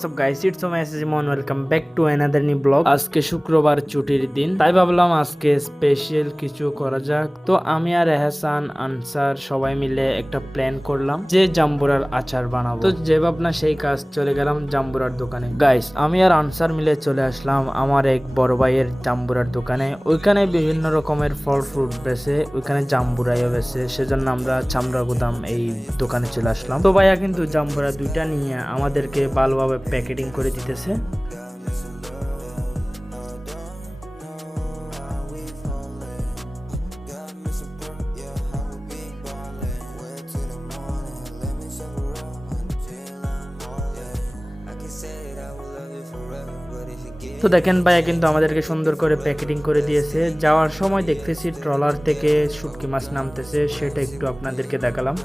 WhatsApp guys it's message মন welcome back to another new blog আজকে শুক্রবার ছুটির দিন তাই ভাবলাম আজকে স্পেশাল কিছু করা যাক। তো আমি আর এহসান আনসার সবাই মিলে একটা প্ল্যান করলাম যে জাম্বুরার আচার বানাবো। তো যে ভাবনা সেই কাজ চলে গেলাম জাম্বুরার দোকানে। গাইস আমি আর আনসার মিলে চলে আসলাম আমার এক বড় ভাইয়ের জাম্বুরার দোকানে। ওইখানে বিভিন্ন রকমের ফল ফ্রুট বেছে ওইখানে জাম্বুরাইও বেছে সেজন্য আমরা চামড়া গুদাম এই দোকানে চলে আসলাম। তো ভাইয়া কিন্তু জাম্বুরা দুইটা নিয়ে আমাদেরকে ভালোভাবে প্যাকেটিং করে দিতেছে। তো দেখেন ভাইয়া কিন্তু আমাদেরকে সুন্দর করে প্যাকেটিং করে দিয়েছে। যাওয়ার সময় দেখতেছি ট্রলার থেকে শুটকি মাছ নামতেছে, সেটা একটু আপনাদেরকে দেখালাম।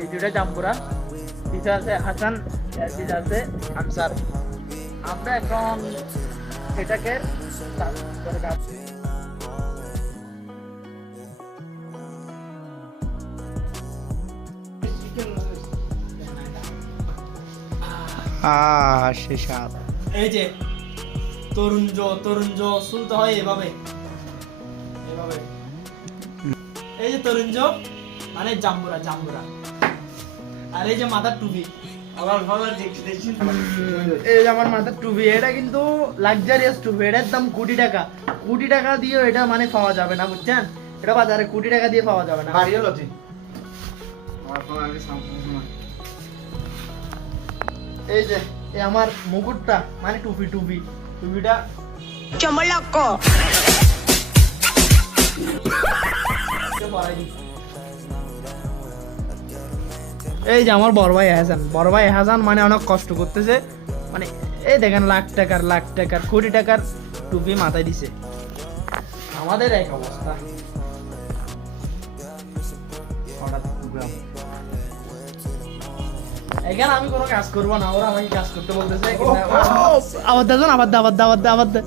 এই দুটা জাম্পুরা পিছা আছে হাসান পিছা আছে আনসার। আমরা এখন এটাকে আহ সে এই যে তরুঞ্জ তরুঞ্জ শুনতে হয় এভাবে। এই যে তরুঞ্জ মানে জাম্বুরা জাম্বুরা। আর এই যে মাথার টুপি। এই যে আমার মাথার টুপি এটা কিন্তু লাক্সারিয়াস টুপি এটার দাম কোটি টাকা। কোটি টাকা দিয়ে এটা মানে পাওয়া যাবে না বুঝছেন? এটা বাজারে কোটি টাকা দিয়ে পাওয়া যাবে না। এই যে এই আমার মুকুটটা মানে টুপি টুপি। টুপিটা দিই। এই যে আমার বড় ভাই হাসান। বড় ভাই হাসান মানে অনেক কষ্ট করতেছে। মানে এই দেখেন লাখ টাকার লাখ টাকার কোটি টাকার টুপি মাথায় দিছে। আমাদের এক অবস্থা। এখানে আমি কোনো কাজ করব না ওরা আমাকে কাজ করতে বলতেছে। আবার দাও আবার দা আবার দা আবার দা আবার দা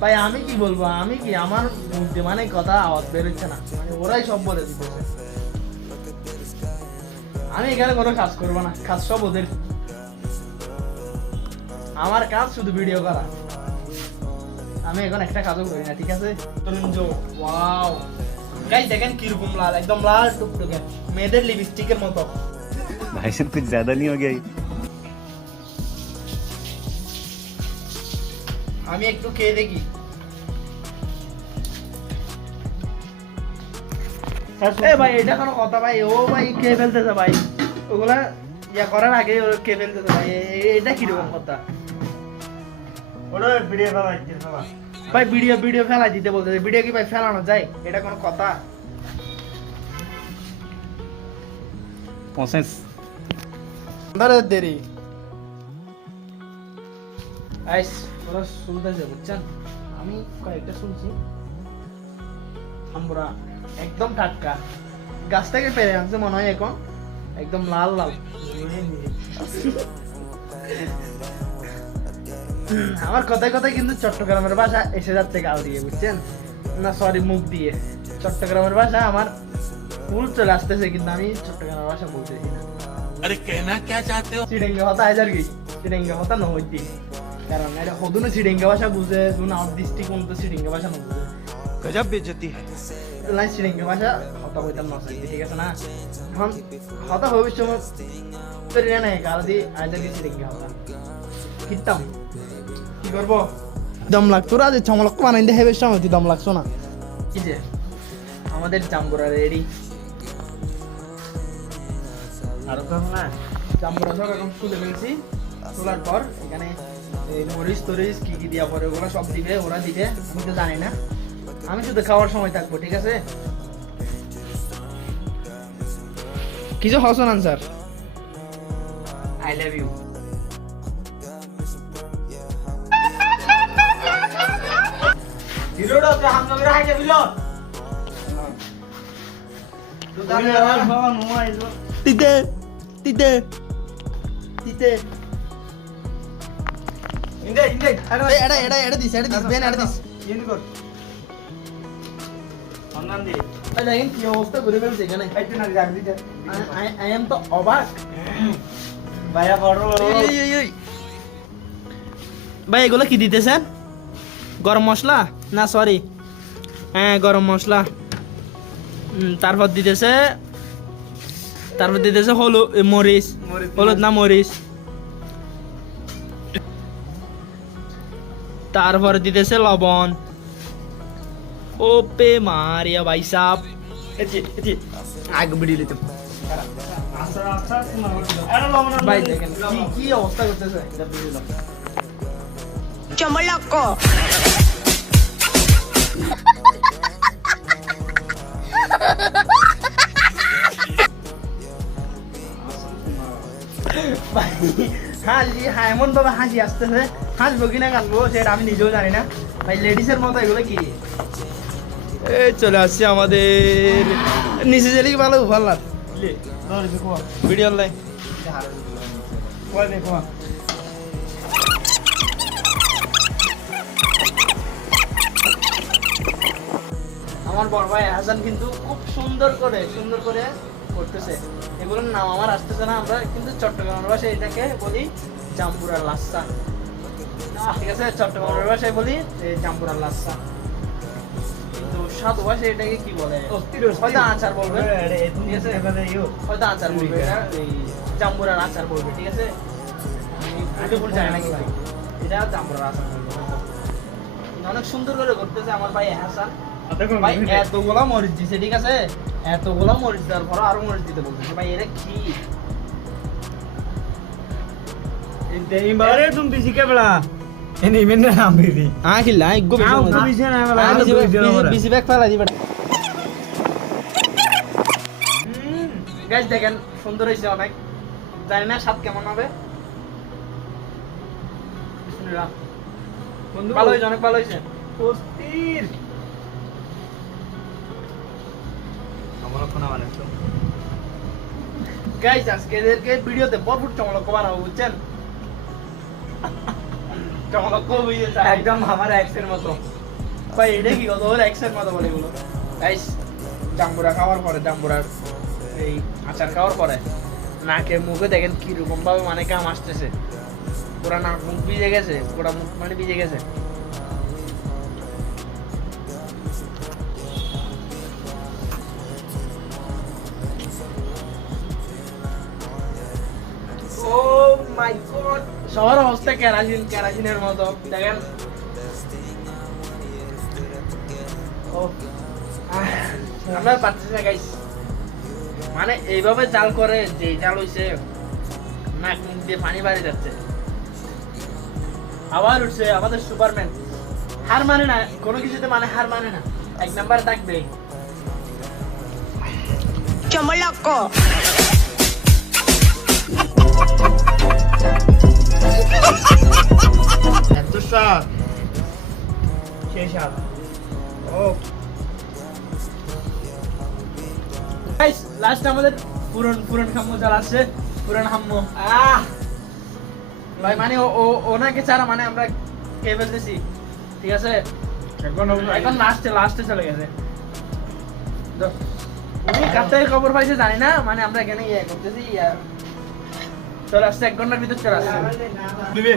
ভাই আমি কি বলব আমি কি আমার মানে কথা আওয়াজ বেরোচ্ছে না ওরাই সব বলে দিতেছে আমি এখানে কোনো কাজ করব না কাজ সব ওদের আমার কাজ শুধু ভিডিও করা আমি এখন একটা কাজও করি না ঠিক আছে ওয়াও গাইস দেখেন কিরকম লাল একদম লাল টুকটুকে মেয়েদের লিপস্টিকের মতো भाई साहब कुछ ज्यादा नहीं हो गया ये? আমি একটু খেয়ে দেখি এ ভাই এটা কোনো কথা ভাই ও ভাই খেয়ে ফেলতেছে ভাই ওগুলা ইয়া করার আগে ও খেয়ে ফেলতেছে ভাই এ- এ- এটা কিরকম কথা ভাই ভিডিও ভিডিও ফেলাই দিতে বলতেছে। ভিডিও কি ভাই ফেলানো যায়? এটা কোনো কথা? Entonces, ধরে দেরি। আইস ওরা শুনতেছে বুঝছেন? আমি কয়েকটা শুনছি। আমরা একদম টাটকা। গাছ থেকে পেরে আনছে মনে হয় এখন। একদম লাল লাল। আমার কথায় কথায় কিন্তু চট্টগ্রামের ভাষা এসে যাচ্ছে গাল দিয়ে বুঝছেন? না সরি মুখ দিয়ে। চট্টগ্রামের ভাষা আমার ফুল চলে আসতেছে কিন্তু আমি চট্টগ্রামের ভাষা বলতেছি না। আরে কেনা কে চাতে হতা আইজার কি? হতা না হইতি কারণ এটা ভাষা বুঝে শুন দৃষ্টিকোণ তো চিড়েঙ্গে ভাষা না বুঝে। গজব বেজতি। লাই ভাষা হতা হইতাম না ঠিক আছে না? এখন হতা হবিষ্যমত নাই গাল দি আইজার কি হতা কিতাম। করব? দম লাগতো রাজে চমলক বানাই দে হেবে সময় দম লাগছো না কি যে? আমাদের জাম্বুরা রেডি। আরও কম না জাম্বুরা সব তুলে ফেলছি। তোলার পর এখানে এই মরিচ তরিচ কি কি দিয়া পরে ওগুলো সব দিবে ওরা দিবে। আমি তো জানি না। আমি শুধু খাওয়ার সময় থাকব ঠিক আছে? কিছু হসন আনসার আই লাভ ইউ হিরোটা তো হাইকে তিতে তিতে। তিতে। ইন্দে ইন্দে। দিস দিস বেন দিস। কর। অন্নান দি। এই কি অবস্থা করে ফেলছে এখানে? এই না যাবি দিতে। আই এম তো অবাক। ভাইয়া বড়। এই, এই, এই, এই। ভাই এগুলো কি দিতেছেন? গরম মশলা? না সরি হ্যাঁ গরম মশলা। উম, তারপর দিতেছে তারপর দিতেছে হলুদ মরিচ। হলুদ না মরিচ? তারপর দিতেছে লবণ। ও পে মারিয়া ভাই এটি আগ বিড়ি দিতে। লবণ ভাই দেখেন। কি কি অবস্থা করতেছে? Chomoloco. হাসি হ্যাঁ এমন ভাবে হাসি আসতেছে হাসবো কিনা কানবো সেটা আমি নিজেও জানি না ভাই লেডিসের মতো এগুলো কি এই চলে আসছে আমাদের নিচে জেলি ভালো ভালো ভিডিও লাই কয় দেখো আমার বড় ভাই হাসান কিন্তু খুব সুন্দর করে সুন্দর করে করতেছে। এগুলোর নাম আমার আসতেছে না আমরা কিন্তু চট্টগ্রামের ভাষায় এটাকে বলি জাম্পুরার লাচ্ছা। ঠিক আছে চট্টগ্রামের ভাষায় বলি জাম্পুরার লাচ্ছা। কিন্তু সাধু ভাষায় এটাকে কি বলে? হয়তো আচার বলবে। ঠিক আছে? হয়তো আচার বলবে এটা আচার বলবে ঠিক আছে? আমি ফুটে জানি না কি এটা জাম্বুরার আচার বলবে অনেক সুন্দর করে করতেছে আমার ভাই হাসান। ভাই এতগুলা মরিচ দিছে ঠিক আছে? এতগুলা মরিচ দেওয়ার পর আরও মরিচ দিতে বলতেছে ভাই এটা কি? এবারে দেখেন সুন্দর হয়েছে অনেক। জানি না স্বাদ কেমন হবে। ভালো হয়েছে অনেক ভালো হয়েছে কোনা মানে গাইস আজকে এদেরকে ভিডিওতে ভরপুর চমলক বানাবো বুঝছেন? চমলক হয়েছে একদম আমার এক্সের মতো। ভাই এটা কি কত হলো এক্সের মতো বলে এগুলো। গাইস জাম্বুরা খাওয়ার পরে জাম্বুরার এই আচার খাওয়ার পরে নাকে মুখে দেখেন কীরকম ভাবে মানে কাম আসতেছে। পুরা নাক মুখ ভিজে গেছে পুরা মুখ মানে ভিজে গেছে। সবার অবস্থা কেরাজিন কেরাজিনের মতো, দেখেন। আমরা পারতেছি না গাইস মানে এইভাবে জাল করে যে জাল হইছে, নাক দিয়ে পানি বাড়ি যাচ্ছে। আবার উঠছে আমাদের সুপারম্যান হার মানে না, কোনো কিছুতে মানে হার মানে না। এক নাম্বার থাকবে Chomoloco. এত স্বাদ। সেই স্বাদ। ও। লাস্ট আমাদের পুরন পুরন খাম্মো জাল আছে পুরন হাম্মো। আহ! ভাই মানে ও ওনাকে ছাড়া মানে আমরা কে ফেলতেছি ঠিক আছে? এখন এখন লাস্টে লাস্টে চলে গেছে। উনি কার খবর পাইছে জানি না মানে আমরা এখানে ইয়ে করতেছি ইয়া চলে আসছে এক ঘণ্টার ভিতর চলে আসছে। দিবে।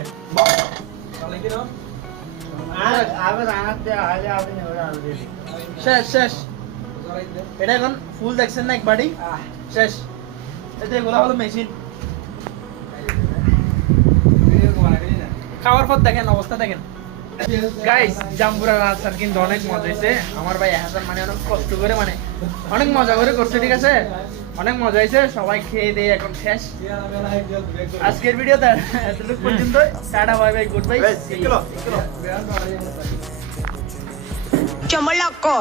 শেষ শেষ। এটা এখন ফুল দেখছেন না একবারই? শেষ। এতে এগুলো হলো মেশিন খাওয়ার পর দেখেন অবস্থা দেখেন। গাইস জাম্বুরার আচার কিন্তু অনেক মজা হয়েছে। আমার ভাই হাসান মানে অনেক কষ্ট করে মানে অনেক মজা করে করছে ঠিক আছে? অনেক মজা হয়েছে সবাই খেয়ে দিয়ে এখন শেষ। আজকের ভিডিওতে এতটুকু পর্যন্ত tata bye bye good bye Chomoloco.